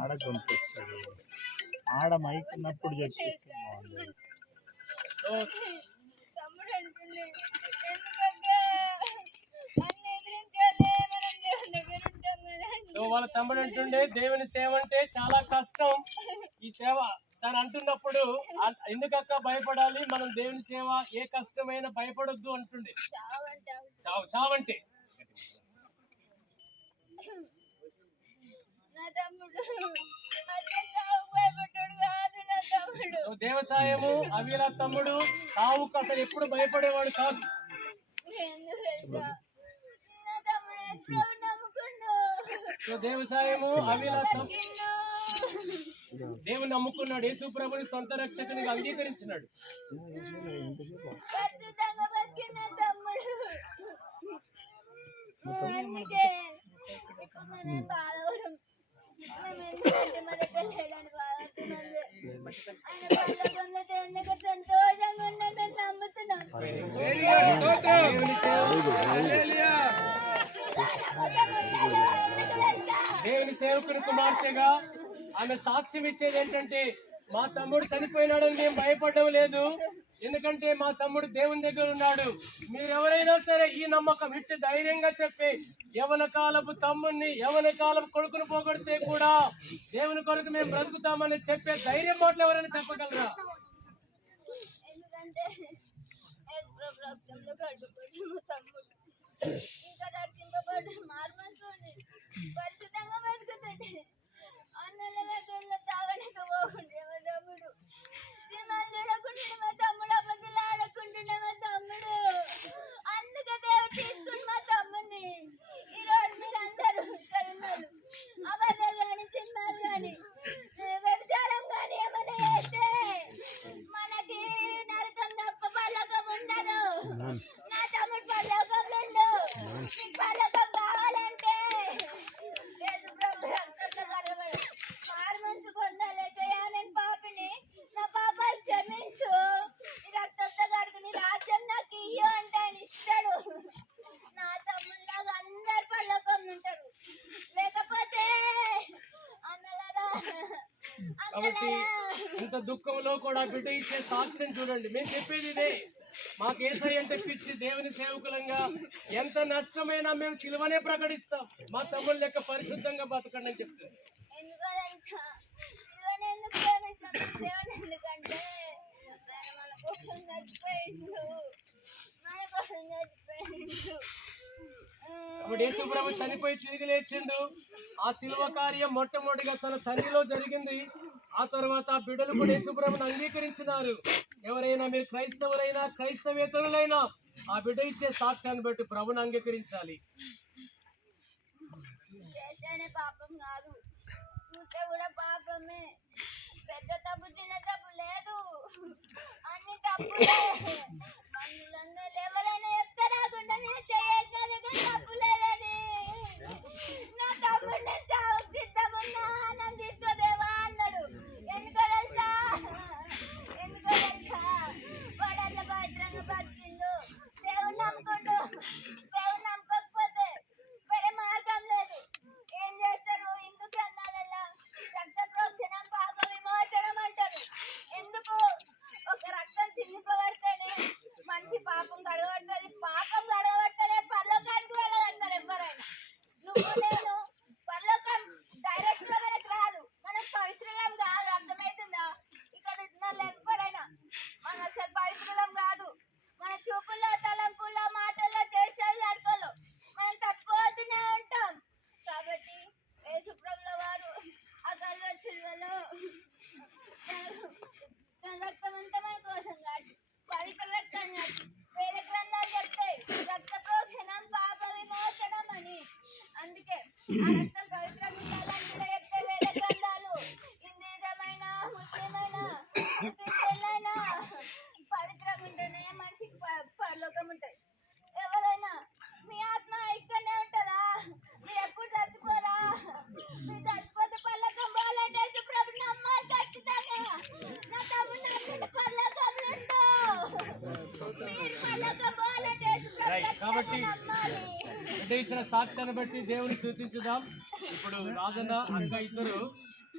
ఆడ కొనిపిస్తుంది ఆడ మైక్ ఉన్నప్పుడు చెప్పిస్తుంది. వాళ్ళ తమ్ముడు అంటుండే దేవుని సేవ అంటే చాలా కష్టం, ఈ సేవ తను అంటున్నప్పుడు ఎందుకక్క భయపడాలి, మనం దేవుని సేవ ఏ కష్టమైనా భయపడొద్దు అంటుండే. చావంటే దేవసాయము అవిల తమ్ముడు సావుకు అసలు ఎప్పుడు భయపడేవాడు కాదు. దేవసాయము అవిల దేవుని నమ్ముకున్నాడు, యేసు ప్రభుని సొంత రక్షకునిగా అంగీకరించినాడు. దేవుని సేవకుని కుమార్తెగా ఆమె సాక్ష్యం ఇచ్చేది ఏంటంటే, మా తమ్ముడు చనిపోయినాడని మేము భయపడడం లేదు, ఎందుకంటే మా తమ్ముడు దేవుని దగ్గర ఉన్నాడు. మీరెవరైనా సరే ఈ నమ్మకం ఇట్టి ధైర్యంగా చెప్పి యవన కాలపు తమ్ముడిని యవన కాలపు కొడుకును పోగొడితే కూడా దేవుని కొరకు మేము బ్రతుకుతామని చెప్పే ధైర్యం మాటలు ఎవరైనా చెప్పగలరా? కాబట్టి ఇంత దుఃఖంలో కూడా బిడ్డ ఇచ్చే సాక్ష్యం చూడండి. మేము చెప్పేది ఇదే, మాకు యేసయ్య అంటే పిచ్చి, దేవుని సేవకులంగా ఎంత నష్టమైనా మేము సిలువనే ప్రకటిస్తాం, మా తమ్ముడు లెక్క పరిశుద్ధంగా బతకండి అని చెప్తారు. కాబట్టి యేసు ప్రభు చనిపోయి తిరిగి లేచిండు. ఆ సిలువ కార్యం మొట్టమొదటిగా తన తండ్రిలో జరిగింది. ఆ తర్వాత ఆ బిడ్డలు కూడా యేసు ప్రభుని అంగీకరించినారు. ఎవరైనా మీరు క్రైస్తవులైనా క్రైస్తవేతరులైనా ఆ బిడ్డ ఇచ్చే సాక్ష్యాన్ని బట్టి ప్రభుని అంగీకరించాలి. పాపం కాదు, చూస్తే కూడా పాపమే. పెద్ద తప్పు చిన్న తప్పు లేదు, అన్ని తప్పులే. ఎవరైనా చెప్తే రాకుండా నేను చేయొచ్చు తప్పు లేదని. నా తమ్ముడిని చావుకు సిద్ధమున్నా నన్ను తీసుకోదేవా అన్నాడు. ఎందుకో తెలుసా వాడు అంత పవిత్రంగా బతికిండు. దేవుని నమ్ముకుంటూ, దేవుని నమ్మకపోతే వేరే మార్గం లేదు. ఏం చేస్తారు? హిందూ గ్రంథాలలో రక్త ప్రోక్షణం పాప విమోచనం అంటారు. ఎందుకు? ఒక రక్తం చిందింపబడితేనే మనిషి పాపం కడగబడుతుంది. పాపం కడగబడితేనే పరలోకానికి వెళ్ళగలుగుతారు ఎవరైనా. నువ్వు నేను పరలోకం డైరెక్ట్ గా మనకు రాదు, మనం పవిత్రులం కాదు. అర్థమవుతుందా? ఇక్కడ ఉన్న ఎవరైనా మనం అసలు పవిత్రులం కాదు. మన చూపుల్లో, తలంపుల్లో, మాటల్లో, చేష్టల్లో, నడకల్లో మనం తక్కువ అనంత పవిత్రంగా ఉండాలంటే ఎక్కువ వేద గ్రంథాలు హిందూయిజమైన ముస్లిమైన క్రిస్టియన్ అయినా పవిత్రంగా ఉంటేనే మనిషికి పరలోకం ఉంటుంది. ఎవరైనా మీ ఆత్మ ఇక్కడనే ఉంటుందా? మీరు ఎప్పుడు చచ్చిపోరా? మీరు చచ్చిపోతే పరలోకం పోవాలంటే ప్రభు నమ్మాలి ఖచ్చితంగా. నా తమ్ముడు నమ్మితే పరలోకం లేదు. మీరు పరలోకం పోవాలంటే కాబట్టి నమ్మాలి. బిడ్డ ఇచ్చిన సాక్ష్యాన్ని బట్టి దేవుని స్తుతించుదాం. ఇప్పుడు రాజన్న అక్క ఇద్దరు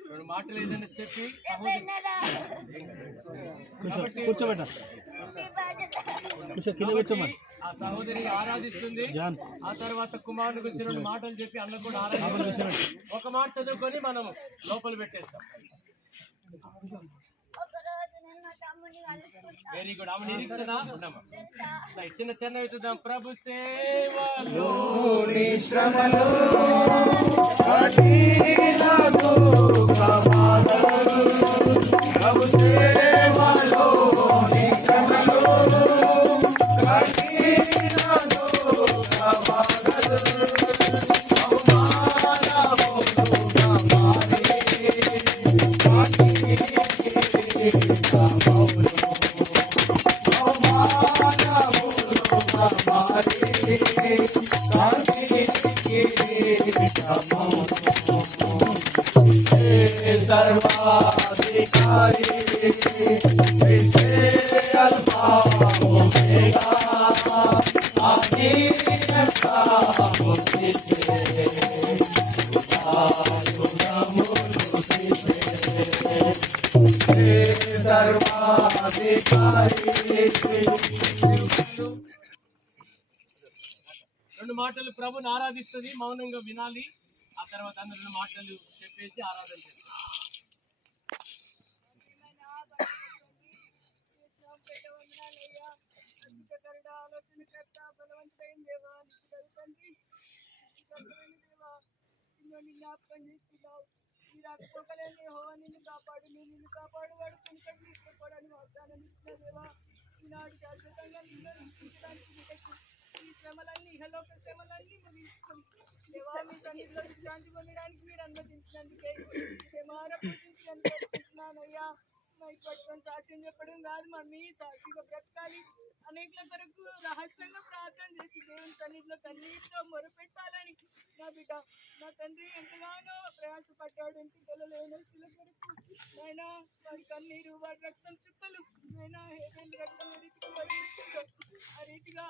రెండు మాటలు ఏదైనా చెప్పి కూర్చోబెట్ట ఆ సహోదరిని ఆరాధిస్తుంది. ఆ తర్వాత కుమారుని గురించి రెండు మాటలు చెప్పి అన్న కూడా ఆరాధిస్తుంది. ఒక మాట చదువుకొని మనం లోపల పెట్టేస్తాం. Very good. ఆమె నిరీక్షణ ఉన్నామా? చిన్న చిన్న చూద్దాం. ప్రభు సేవలో శ్రమలో ప్రభు సేవలో సర్వాధికారి రెండు మాటలు ప్రభుని ఆరాధిస్తుంది. మౌనంగా వినాలి. ఆ తర్వాత అందరూ రెండు మాటలు చెప్పేసి ఆరాధన చేస్తారు. జ్ఞాపకం చేసుకున్నావు. మీరు అట్టుకోగలేని హోవా నిన్ను కాపాడు, నిన్ను కాపాడు వాడు కనుకని ఇష్టపడని వాగ్దానం ఇచ్చిన దేవా, ఈనాటికి అద్భుతంగా నిన్ను రక్షించడానికి బిడ్డకు ఈ శ్రమలన్నీ ఇహలోక శ్రమలన్నీ ముగించుకుని దేవా మీ సన్నిధిలో విశ్రాంతి పొందడానికి మీరు అనుమతించినందుకే క్షమార పూజించినందుకున్నానయ్యా. మైక్ పట్టుకొని సాక్ష్యం చెప్పడం కాదు మమ్మీ, సాక్షిగా బ్రతకాలి. అనేకుల కొరకు రహస్యంగా ప్రార్థన చేసి దేవుని సన్నిధిలో కన్నీటితో మొరపెట్టాలని నా బిడ్డ నా తండ్రి ఎంతగానో ప్రయాసపడ్డాడు. ఎంపికలు లేనస్తుల కొరకు నాయన వాడి కన్నీరు వాడి రక్తం చుక్కలు నాయన ఏదైనా రక్తం ఏ రీతిగా వరుస్తుందో ఆ రీతిగా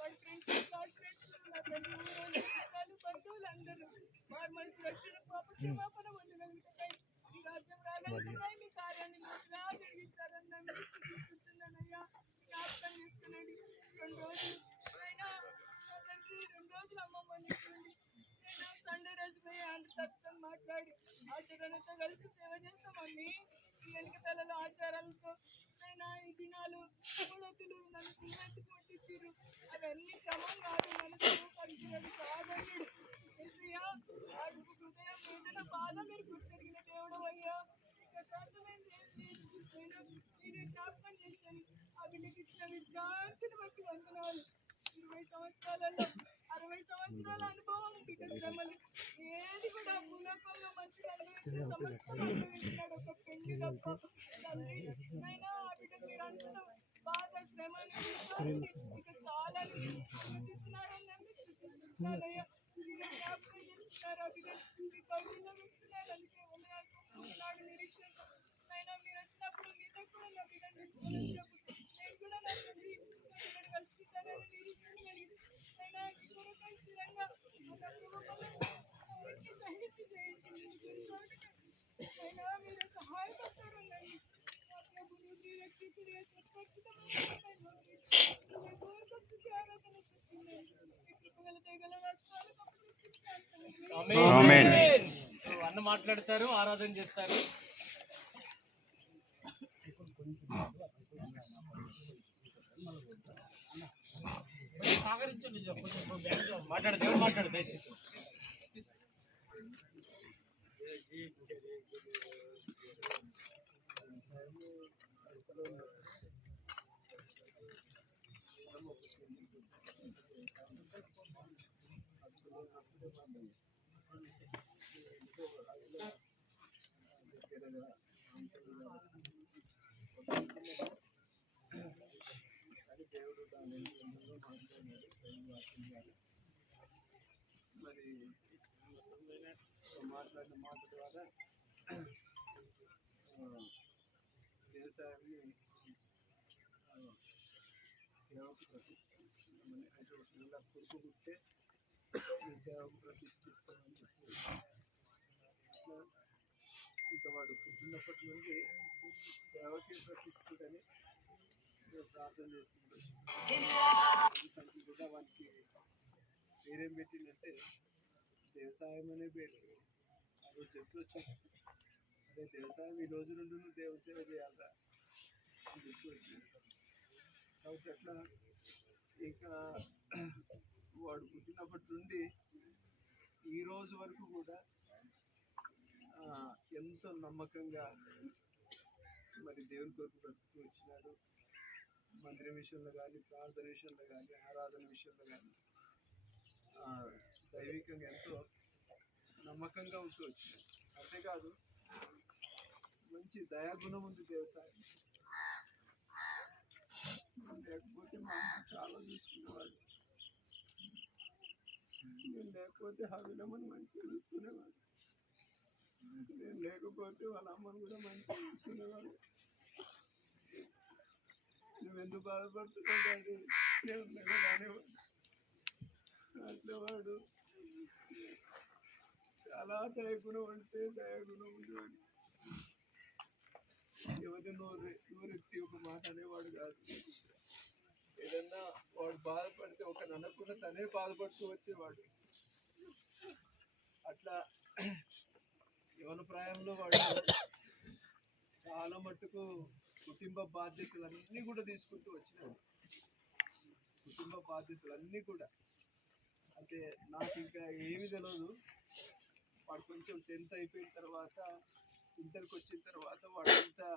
వాడి ఫ్రెండ్స్ క్లాస్మేట్స్ నా తండ్రి ఊరు చుట్టాలు బంధువులు అందరూ వారి మన సురక్షణ పాప క్షమాపణ పొందగలుగుతాయి. ఈ రాజ్యం రాగలుగుతాయి. మీ కార్యాన్ని మంచిగా జరిగిస్తారని నన్ను తీసుకుంటున్నానయ్యా. జ్ఞాపకం చేసుకున్నాడు. 2 రోజులు అయినా నా తండ్రి 2 రోజులు అమ్మమ్మ నింటుంది. నేను సండే రోజు పోయి తనతో మాట్లాడి ఆచరణతో కలిసి సేవ చేస్తామని ఈ వెనుకతలలో ఆచారాలతో అయినా ఈ దినాలు మూడొత్తులు నన్ను సిల్వెత్తుకు కొట్టించారు. అవన్నీ క్రమం కాదు. మనసు పరిచయాలు కాదన్నాడు. అడుగు హృదయం వేదన బాధ మీరు గుర్తెరిగిన దేవుడు అయ్యా. ప్రశాంతమైన నేను జ్ఞాపకం చేస్తాను. ఆ బిడ్డకి ఇచ్చిన విశ్రాంతిని బట్టి వందనాలు. 20 సంవత్సరాలలో 60 సంవత్సరాల అనుభవం బిడ్డ శ్రమలు ఏది కూడా భూలోకంలో మంచిగా అనుభవించిన సమస్యలు అనుభవించినాడు. ఒక పెళ్లి తప్ప తండ్రి అయినా ఆ బిడ్డకు మీరు అంటున్న బాధ శ్రమని ఇక చాలా సృష్టించినాడని నన్ను సృష్టిస్తున్నానయ్యా. జ్ఞాపకం చేస్తున్నారు. ఆ బిడ్డ మీ కౌగిల్లో పెట్టుకున్నారు. అందుకే ఉన్నాడు నిరీక్షణ. అయినా మీరు వచ్చినప్పుడు మీతో కూడా నా బిడ్డను తీసుకున్నప్పుడు నేను కూడా నా తండ్రి కలుసుకుంటానని నిరీక్షణ కలిగింది. అయినా కొరకై స్థిరంగా సహించి చేయించింది. అయినా మీరు సహాయపడతారు. నన్ను నా ప్రభుని రక్షితుడిగా ఆరాధన చేసింది. కృపగల తెగల రాష్ట్రాలు అన్న మాట్లాడతారు, ఆరాధన చేస్తారు. మాట్లాడు దేవుడు మాట్లాడు దయచేసి. కానీ దేవుడు దాని ఎందులో మాట్లాడినాడు మరి మాట్లాడిన మాట ద్వారా వ్యవసాయాన్ని సేవకు ప్రతిష్ఠిస్తామని అంటే ఒకవేళ కొడుకు పుట్టే ఈ సేవకు ప్రతిష్ఠిస్తామని చెప్పి ఇంకా వాడు పుట్టినప్పటి నుండి సేవకి ప్రతిష్ఠితని ప్రార్థన చేస్తున్నాడు. కూడా వానికి పేరేం పెట్టిందంటే వ్యవసాయం అనే పేరు. ఆ రోజు చెప్తూ వచ్చాను, అదే వ్యవసాయం ఈ రోజు నుండి నువ్వు దేవ సేవ చేయాలా అని చెప్తూ వచ్చాను. కాబట్టి అట్లా ఇంకా వాడు పుట్టినప్పటి నుండి ఈ రోజు వరకు కూడా ఎంతో నమ్మకంగా మరి దేవుని కొరకు బ్రతుకుతూ వచ్చినాడు. మందిరం విషయంలో కానీ, ప్రార్థన విషయంలో కానీ, ఆరాధన విషయంలో కానీ దైవికంగా ఎంతో నమ్మకంగా ఉంటూ వచ్చినాడు. అంతేకాదు మంచి దయాగుణం ఉంది వ్యవసాయం. లేకపోతే మా అమ్మ చాలా చూసుకునేవాడు, నేను లేకపోతే హవిలమ్మని మంచిగా చూసుకునేవాడు, నేను లేకపోతే వాళ్ళ అమ్మను కూడా మంచిగా చూసుకునేవాడు. నువ్వెందుకు బాధపడుతున్నావు డాడీ, నేను లేవనేవాడు. అట్లా వాడు చాలా దయగుణం అంటే దయగుణం ఉండేవాడు. ఎవరి నోరెత్తి ఒక మాట అనేవాడు కాదు. ఏదన్నా వాడు బాధపడితే ఒక నన్నకుండా తనే బాధపడుతూ వచ్చేవాడు. అట్లా యవన ప్రాయంలో వాడు చాలా మట్టుకు కుటుంబ బాధ్యతలన్నీ కూడా తీసుకుంటూ వచ్చినాడు. కుటుంబ బాధ్యతలన్నీ కూడా అంటే నాకు ఇంకా ఏమి తెలియదు. వాడు కొంచెం 10th అయిపోయిన తర్వాత, ఇంటర్కి వచ్చిన తర్వాత వాడంతా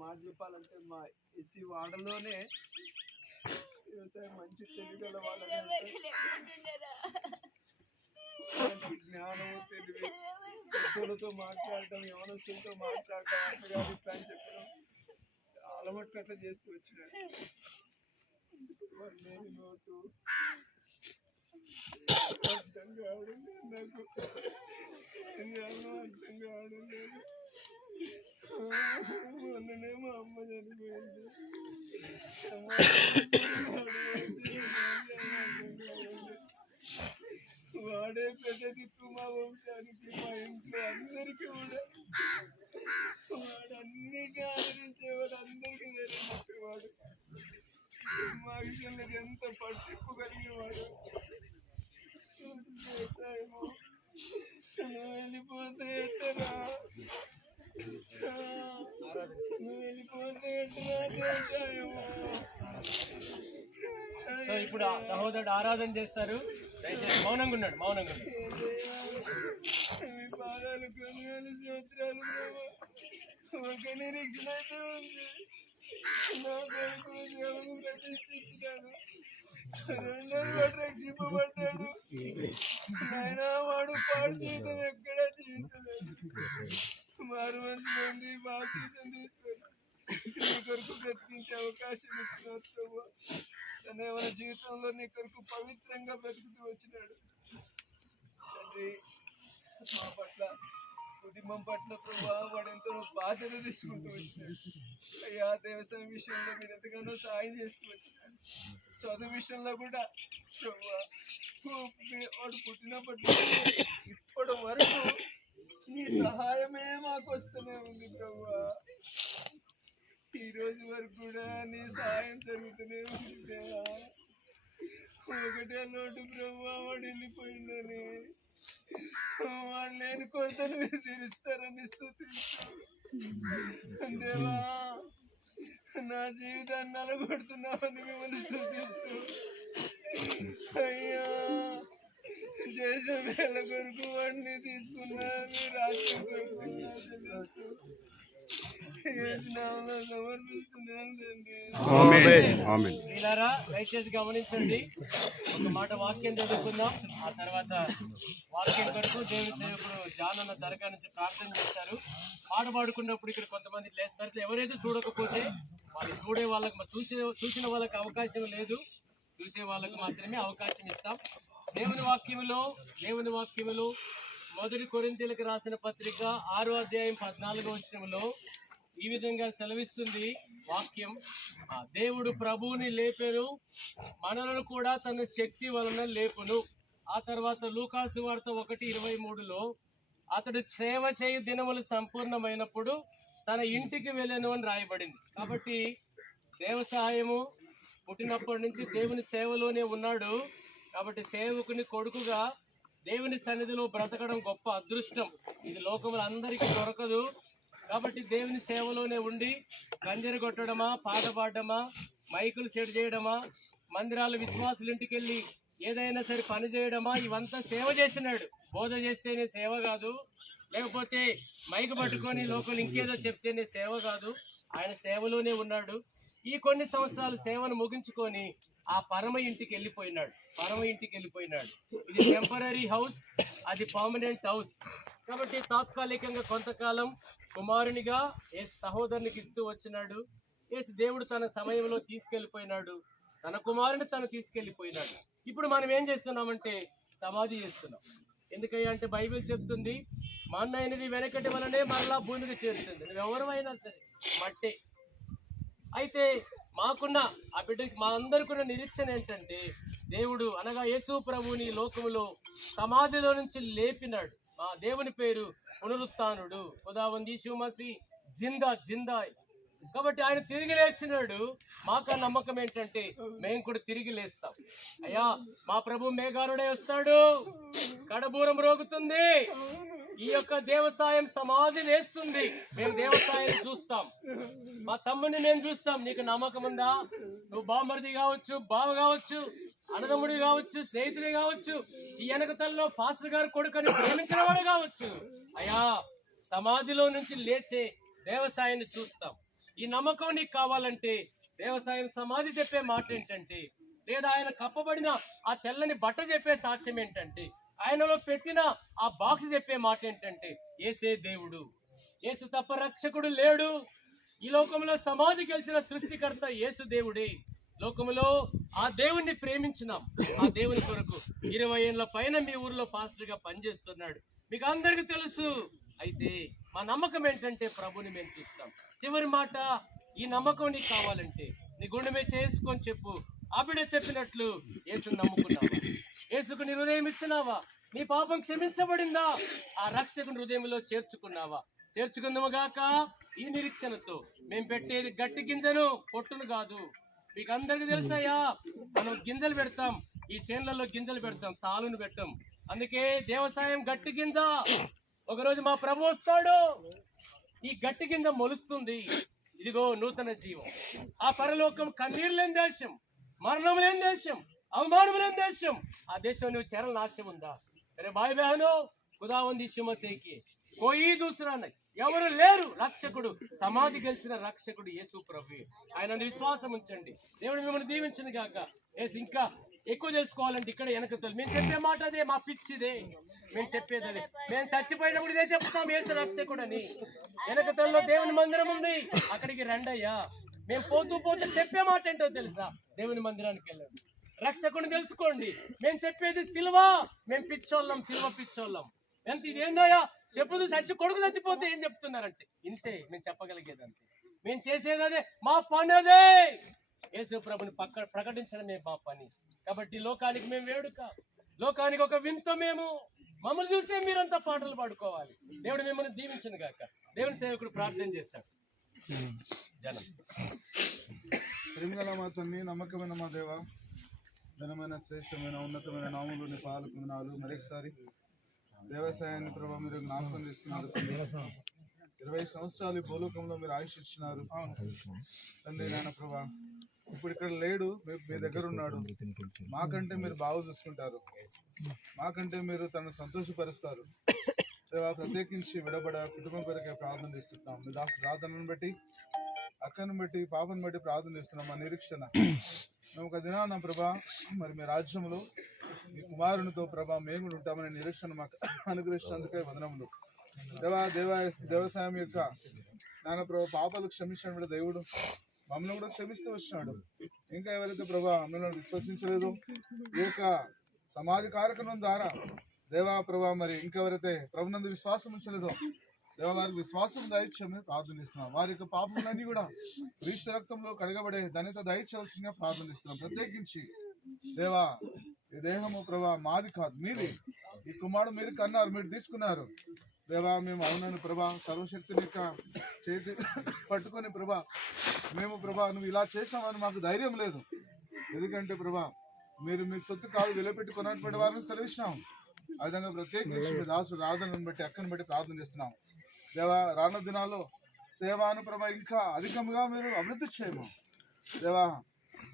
మాట చెప్పాలంటే మా ఎస్సీ వాడలోనే వ్యవసాయం మంచి తెలియగల వాళ్ళని జ్ఞానము తెలివి, పెద్దలతో మాట్లాడటం, యవనస్తులతో మాట్లాడటం, అంతగాని ఇట్లా అని చెప్పడం చాలా మటుకు అట్లా చేస్తూ వచ్చినాడు. వాళ్ళు లేని నోటు అర్థం కావడం లేదు నాకు, అర్థం కావడం లేదు. మొన్ననే మా అమ్మ చనిపోయింది. వాడే పెద్ద దిక్కు మా వంశానికి, మా ఇంట్లో అందరికీ కూడా. వాడు అన్నిటినీ ఆదరించేవాడు, అందరికీ తెలియజేసేవాడు. మా విషయంలో ఎంత పట్టింపు కలిగేవాడు. వ్యవసాయము నువ్వు వెళ్ళిపోతే ఎట్టరా, నువ్వు వెళ్ళిపోతే ఎట్టరా వ్యవసాయము. సో ఇప్పుడు సహోదరుడు ఆరాధన చేస్తారు. దయచేసి మౌనంగా ఉన్నాడు. మీ పాదాలు కొనుగోలు సంవత్సరాలు ఒక నిరీక్షణ అయితే ఉంది. నా కొడుకు దేవుని ప్రతిష్ఠించినాడు, 2 వాడు రక్షింపబడ్డాడు. ఆయన వాడు పాడు జీవితం ఎక్కడా జీవించలేదు. మారు మంది మంది బాప్తిసం తీసుకొని నీ కొరకు బ్రతికించే అవకాశం ఇచ్చినావు. తన ఎవరి జీవితంలో నీ కొరకు పవిత్రంగా బ్రతుకుతూ వచ్చినాడు. తండ్రి, మా పట్ల, కుటుంబం పట్ల ప్రభావ వాడు ఎంతో బాధ్యత తీసుకుంటూ వచ్చినాడు. అయ్యా, వ్యవసాయం విషయంలో మీరు ఎంతగానో సాయం చేస్తూ వచ్చినాడు. చదువు విషయంలో కూడా ప్రభావ వాడు పుట్టినప్పటి నుంచి ఇప్పటి వరకు నీ సహాయమే మాకు వస్తూనే ఉంది ప్రభా. ఈ రోజు వరకు కూడా నీ సహాయం జరుగుతూనే ఉంది దేవా. ఒకటే లోటు ప్రభా, వాడు వెళ్ళిపోయిందని, వాడు లేని కొరతను మీరు తీరుస్తారని స్తుతిస్తూ దేవా, నా జీవితాన్ని నలగొడుతున్నామని మిమ్మల్ని స్తుతిస్తూ, అయ్యా దేశం వేల కొరకు వాడిని తీసుకున్నా, మీ రాజ్యం కొరకు సమర్పిస్తున్నాను తండ్రి. మీలారా దయచేసి గమనించండి. ఒక మాట వాక్యం చదువుకుందాం. ఆ తర్వాత వాక్యం కొరకు దేవుని సేవకుడు జాన్ అన్న దర్గా నుంచి ప్రార్థన చేస్తారు. పాట పాడుకున్నప్పుడు ఇక్కడ కొంతమంది లేస్తారు. ఎవరైతే చూడకపోతే వాళ్ళు చూడే వాళ్ళకి చూసిన వాళ్ళకి అవకాశం లేదు, చూసే వాళ్ళకి మాత్రమే అవకాశం ఇస్తాం. దేవుని వాక్యములో 1 కొరింథీయులకు రాసిన పత్రిక 6వ అధ్యాయం 14వ వచనంలో ఈ విధంగా సెలవిస్తుంది వాక్యం. దేవుడు ప్రభువుని లేపెను, మనలను కూడా తన శక్తి వలన లేపును. ఆ తర్వాత లూకాసు వార్త 1:23లో అతడు సేవ చేయు దినములు సంపూర్ణమైనప్పుడు తన ఇంటికి వెళ్ళెను అని రాయబడింది. కాబట్టి దేవ సహాయము పుట్టినప్పటి నుంచి దేవుని సేవలోనే ఉన్నాడు. కాబట్టి సేవకుని కొడుకుగా దేవుని సన్నిధిలో బ్రతకడం గొప్ప అదృష్టం. ఇది లోకములు అందరికీ దొరకదు. కాబట్టి దేవుని సేవలోనే ఉండి గంజరి కొట్టడమా, పాట పాడడమా, మైకులు సెట్ చేయడమా, మందిరాల విశ్వాసుల ఇంటికి వెళ్ళి ఏదైనా సరే పని చేయడమా, ఇవంతా సేవ చేస్తున్నాడు. బోధ చేస్తేనే సేవ కాదు, లేకపోతే మైకు పట్టుకొని లోకలు ఇంకేదో చెప్తేనే సేవ కాదు. ఆయన సేవలోనే ఉన్నాడు. ఈ కొన్ని సంవత్సరాలు సేవను ముగించుకొని ఆ పరమ ఇంటికి వెళ్ళిపోయినాడు. ఇది టెంపరీ హౌస్, అది పర్మనెంట్ హౌస్. కాబట్టి తాత్కాలికంగా కొంతకాలం కుమారునిగా యేసు సహోదరునికి ఇస్తూ వచ్చినాడు. యేసు దేవుడు తన సమయంలో తీసుకెళ్లిపోయినాడు, తన కుమారుని తను తీసుకెళ్లిపోయినాడు. ఇప్పుడు మనం ఏం చేస్తున్నామంటే సమాధి చేస్తున్నాం. ఎందుకయ్యా అంటే బైబిల్ చెప్తుంది, మన్నైనది వెనకటి వలనే మరలా భూమికి చేరుతుంది. నువ్వెవరైనా సరే మట్టే. అయితే మాకున్న ఆ బిడ్డకి మా అందరికున్న నిరీక్షణ ఏంటంటే దేవుడు అనగా యేసు ప్రభువుని లోకములో సమాధిలో నుంచి లేపినాడు. మా దేవుని పేరు పునరుత్థానుడు, ఖుదావంది యీశు మసీహ్ జిందా. కాబట్టి ఆయన తిరిగి లేచినాడు. మాకు ఆ నమ్మకం ఏంటంటే మేము కూడా తిరిగి లేస్తాం. అయ్యా మా ప్రభు మేఘారుడే వస్తాడు, కడబూరం రోగుతుంది, ఈ యొక్క దేవసాయం సమాధి వేస్తుంది, మేము దేవసాయం చూస్తాం. మా తమ్ముడిని నేను చూస్తాం. నీకు నమ్మకం ఉందా? నువ్వు బామర్ది కావచ్చు, బావ కావచ్చు, అన్నదమ్ముడి కావచ్చు, స్నేహితుడి కావచ్చు, ఈ వెనకతల్లో పాస్టర్ గారు కొడుకుని ప్రేమించిన వాడు కావచ్చు. అయ్యా సమాధిలో నుంచి లేచే దేవసాయాన్ని చూస్తాం. ఈ నమ్మకం నీకు కావాలంటే దేవసాయం సమాధి చెప్పే మాట ఏంటంటే, లేదా ఆయన కప్పబడిన ఆ తెల్లని బట్ట చెప్పే సాక్ష్యం ఏంటంటే, ఆయనలో పెట్టిన ఆ బాక్స్ చెప్పే మాట ఏంటంటే యేసే దేవుడు, యేసు తప్ప రక్షకుడు లేడు. ఈ లోకంలో సమాధి గెలిచిన సృష్టికర్త యేసు దేవుడే. లోకములో ఆ దేవుణ్ణి ప్రేమించినాం. ఆ దేవుని కొరకు 20 ఏళ్ల పైన మీ ఊర్లో పాస్టర్ గా పనిచేస్తున్నాడు, మీకు అందరికీ తెలుసు. అయితే మా నమ్మకం ఏంటంటే ప్రభుని మేము చూస్తాం. చివరి మాట, ఈ నమ్మకం నీకు కావాలంటే నీ గుండె మీద చేసుకొని చెప్పు. ఆ బిడ్డ చెప్పినట్లు యేసుని నమ్ముకున్నావా? యేసుకు నీ హృదయం ఇచ్చినావా? నీ పాపం క్షమించబడిందా? ఆ రక్షకుని హృదయంలో చేర్చుకున్నావా? చేర్చుకుందాముగాక. ఈ నిరీక్షణతో మేము పెట్టేది గట్టి గింజను, పొట్టును కాదు. మీకు అందరికీ తెలుసాయా, మనం గింజలు పెడతాం, ఈ చేన్లలో గింజలు పెడతాం, తాలును పెట్టాం. అందుకే దేవసాయం గట్టి గింజ. ఒకరోజు మా ప్రభు వస్తాడు, ఈ గట్టి గింజ మొలుస్తుంది. ఇదిగో నూతన జీవం. ఆ పరలోకం కన్నీరు లేని దేశం, మరణం లేని దేశం, అవమానం లేని దేశం. ఆ దేశం నువ్వు చేరల నాశం ఉందా? అరే భాయ్ బహనో, ఖుదావంది యీశు మసీహ్ కి కోయి దూసరా నహీ, ఎవరు లేరు. రక్షకుడు, సమాధి గెలిచిన రక్షకుడు యేసు ప్రభువే. ఆయన విశ్వాసం ఉంచండి. దేవుడు మిమ్మల్ని దీవించను గాక. యేసు ఇంకా ఎక్కువ తెలుసుకోవాలంటే ఇక్కడ వెనకతలు మేము చెప్పే మాట అదే, మా పిచ్చిదే మేము చెప్పేది అదే. మేము చచ్చిపోయినప్పుడు ఇదే చెప్తాం, యేసు రక్షకుడు అని. వెనకతల్లో దేవుని మందిరం ఉంది, అక్కడికి రండయ్యా. మేము పోతూ చెప్పే మాట ఏంటో తెలుసా? దేవుని మందిరానికి వెళ్ళండి, రక్షకుని తెలుసుకోండి. మేము చెప్పేది సిలువ. మేము పిచ్చోళ్ళం, సిలువ పిచ్చోళ్ళం. ఎంత ఇదేందయ్యా చెప్పుదు, కొడుకు చచ్చిపోతే ఏం చెప్తున్నారంటే ఇంతే మేము చెప్పగలిగేది. అంతే మేము చేసేది అదే, మా పని అదే. యేసు ప్రభుని ప్రకటించడమే మా పని. కాబట్టి లోకానికి మేము వేడుక, లోకానికి ఒక వింత. మేము మమ్మల్ని చూస్తే మీరంతా పాటలు పాడుకోవాలి. దేవుడు మిమ్మల్ని దీవించను గాక. దేవుని సేవకుడు ప్రార్థన చేస్తాడు. జనం ప్రేమగల మా తండ్రి, నమ్మకమైన మా దేవ, ఘనమైన శ్రేష్టమైన ఉన్నతమైన నామములోని పాలకు నాలు మరొకసారి దేవసాయాన్ని ప్రభావ మీరు జ్ఞాపకం చేస్తున్నారు. 20 సంవత్సరాలు ఈ భూలోకంలో మీరు ఆయుష్ ఇచ్చినారు తండ్రి. నాయన ప్రభా, ఇప్పుడు ఇక్కడ లేడు, మీ దగ్గర ఉన్నాడు. మాకంటే మీరు బాగా చూసుకుంటారు, మాకంటే మీరు తనను సంతోషపరుస్తారు. దేవా ప్రత్యేకించి విడబడ కుటుంబం కొరకే ప్రార్థన చేస్తున్నాం. మీ దాసు ప్రార్థనను బట్టి అక్కను బట్టి పాపను బట్టి ప్రార్థన చేస్తున్నాం. మా నిరీక్షణ మేము ఒక దినాన ప్రభా మరి మీ రాజ్యంలో మీ కుమారునితో ప్రభా మేము కూడా ఉంటామనే నిరీక్షణ మాకు అనుగ్రహించినందుకే వందనములు. దేవసాయం యొక్క నాన్న ప్రభా పాపాలు క్షమించడం కూడా దేవుడు మమ్మల్ని కూడా క్షమిస్తూ వచ్చినాడు. ఇంకా ఎవరైతే ప్రభా మిమ్మల్ని విశ్వసించలేదు ఈ యొక్క సమాధి కార్యక్రమం ద్వారా దేవా ప్రభా మరి ఇంకెవరైతే ప్రభునందు విశ్వాసం ఉంచలేదో దేవ వారికి విశ్వాసం దయచేయమని ప్రార్థనిస్తున్నాం. వారి యొక్క పాపములన్నీ కూడా క్రీస్తు రక్తంలో కడగబడే ధన్యత దయచేయవలసిందిగా ప్రార్థనిస్తున్నాం. ప్రత్యేకించి దేవా ఈ దేహము ప్రభా మాది కాదు, మీది. ఈ కుమారుడు మీరు కన్నారు, మీరు తీసుకున్నారు. దేవా మేము అవునని ప్రభా సర్వశక్తిని యొక్క చేతి పట్టుకొని ప్రభా మేము ప్రభా నువ్వు ఇలా చేసామని మాకు ధైర్యం లేదు. ఎందుకంటే ప్రభా మీరు మీ సొత్తు కాదు వెలపెట్టుకున్నటువంటి వారిని సెలవిస్తున్నాం. ఆ విధంగా ప్రత్యేకించి మీ దాసు రాధనను బట్టి అక్కను బట్టి ప్రార్థన చేస్తున్నాం. దేవా రానున్న దినాల్లో సేవాను ప్రభా ఇంకా అధికంగా మీరు అభివృద్ధి చేయము.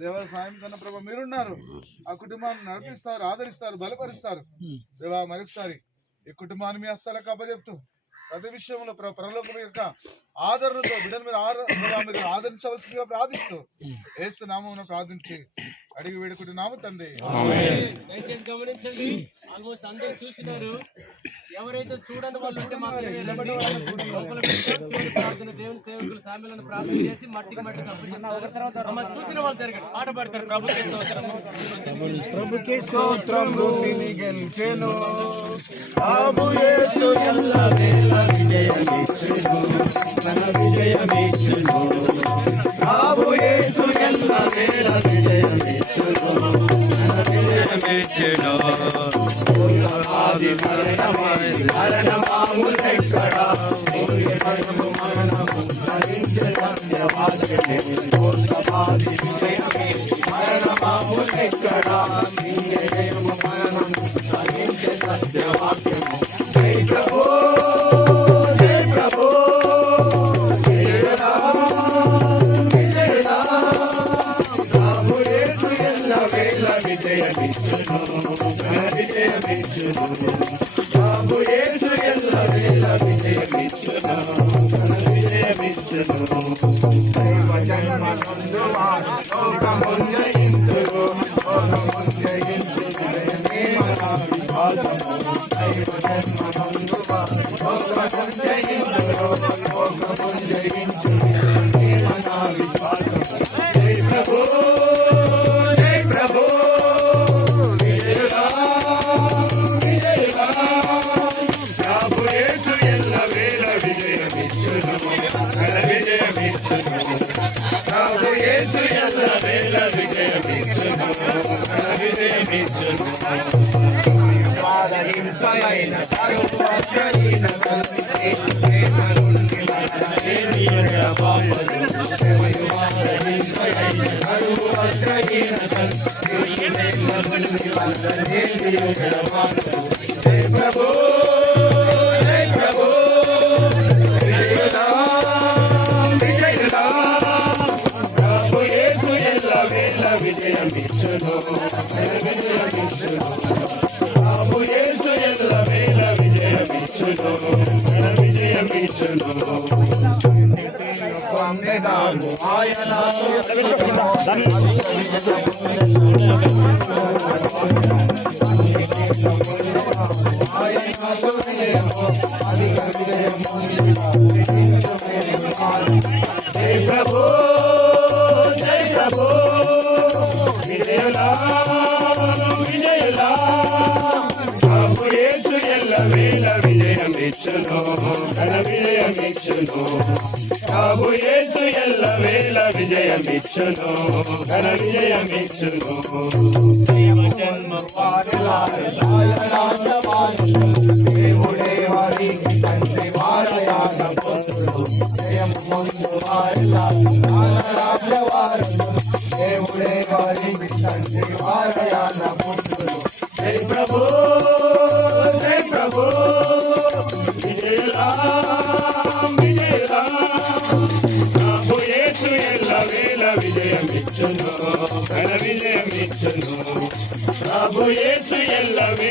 దేవ సాయం కన్నా ప్రభా మీరున్నారు. ఆ కుటుంబాన్ని నడిపిస్తారు, ఆదరిస్తారు, బలపరుస్తారు. దేవా మరొకసారి ఈ కుటుంబాన్ని మీ హస్తాలకు అప్పచెప్తూ ప్రతి విషయంలో పరలోకం యొక్క ఆదరణతో బిడ్డను మీరు ఆదరించవలసిందిగా ప్రార్థిస్తూ యేసు నామమున ప్రార్థించి అడిగి వేడుకుంటున్నాము తండ్రి. దయచేసి గమనించండి, ఆల్మోస్ట్ అందరూ చూసినారు. ఎవరైతే చూడని వాళ్ళు ఉంటే మాత్రం నిలబడి చివరి ప్రార్థన దేవుని సేవకులు సామెలను ప్రార్థన చేసి మట్టికి మట్టి తప్పు చూసిన వాళ్ళు జరగండి, పాట పాడతారు. ప్రభుకే స్తోత్రం ప్రభు యేసు ఎల్లవేళ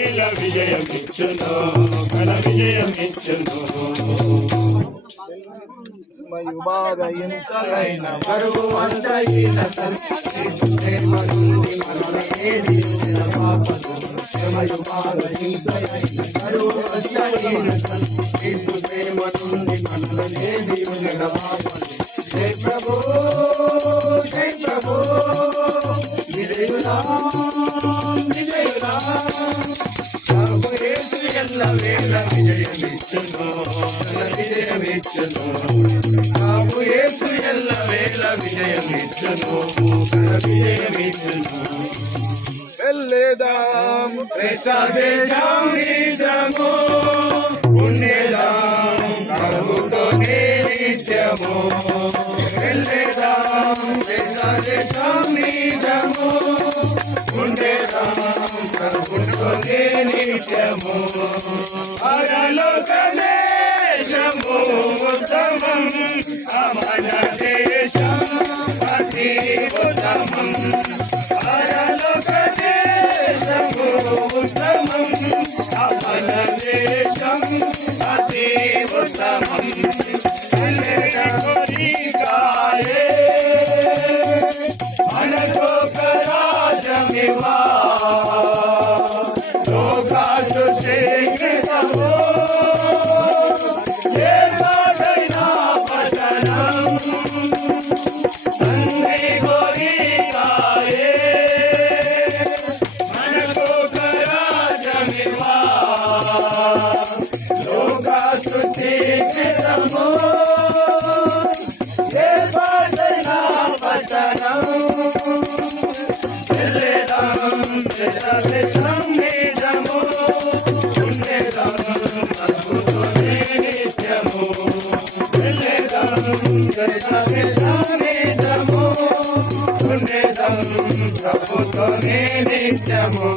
వేళ విజయమిచ్చును ఘన విజయమిచ్చును మయుబాగయించలైన బరువు అందగిన ప్రేమ నుండి మనలనేది పాపము మయుబాగయించలైన బరువు అందగిన ప్రేమ నుండి మనలనేది పాపము జై ప్రభు విజయులా విజయులా యేసు ఎల్ల వేళ విజయమిచ్చును విజయమిచ్చును బాబు యేసు ఎల్ల వేళ విజయమిచ్చును విజయమిచ్చును వెళ్ళేదాం దేశం నిజము ఉండేదాం ప్రభుతో నిత్యము వెళ్ళేదాం దేశం నిజము ఉండేదాం ప్రభుతో నిత్యము పరలోక దేశము ఉత్తమం అమర దేశం అతి ఉత్తమం పరలోక దేశము ఉత్తమం అమర దేశం అతి ఉత్తమం కోరికాయే మనకొక రాజమివా లోకాసు శ్రీకృతము ఏ పాటైనా పఠనం తండ్రి కోరికాయే మనకొక రాజమివా లోకాసు శ్రీకృతము ఏ పాటైనా పఠనం వెళ్ళేదాం దేశం నిజము ఉండేదాం ప్రభుతో నిత్యము వెళ్ళేదాం దేశం నిజము ఉండేదాం ప్రభుతో నిత్యము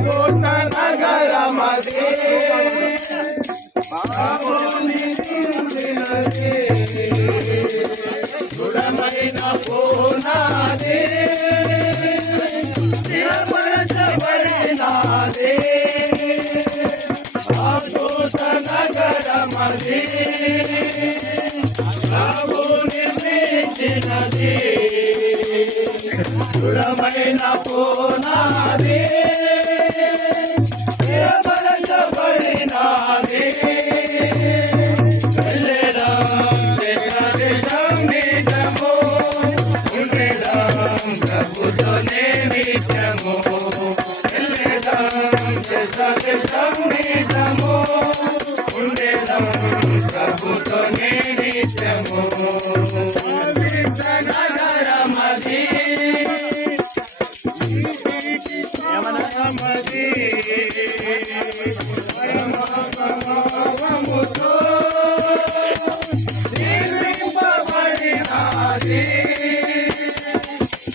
కోట నగరమది దృఢమైన పోనాదే స్థిరపరచబడినాదే ఆదోష నగరమది ప్రభు నిర్మించినది దృఢమైన పోనాదే స్థిరపరచబడినాదే దేశం నిజము ఉండేదాం ప్రభుతో నిత్యము వెళ్ళేదాం దేశం నిజము ఉండేదాం ప్రభుతో నిత్యము నగరమది యమనమది పరమపరమముతో నిర్మింపబడినది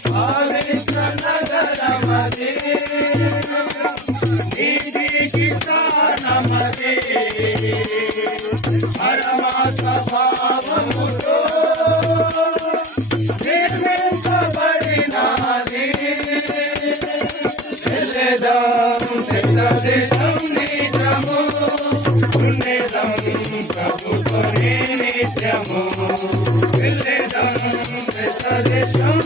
పవిత్ర నగరమది నీతికి స్థానమది పరమ స్వభావముతో నిర్మింపబడినది వెళ్ళేదాం దేశం నిజము ఉండేదాం ప్రభుతో నిత్యము వెళ్ళేదాం దేశం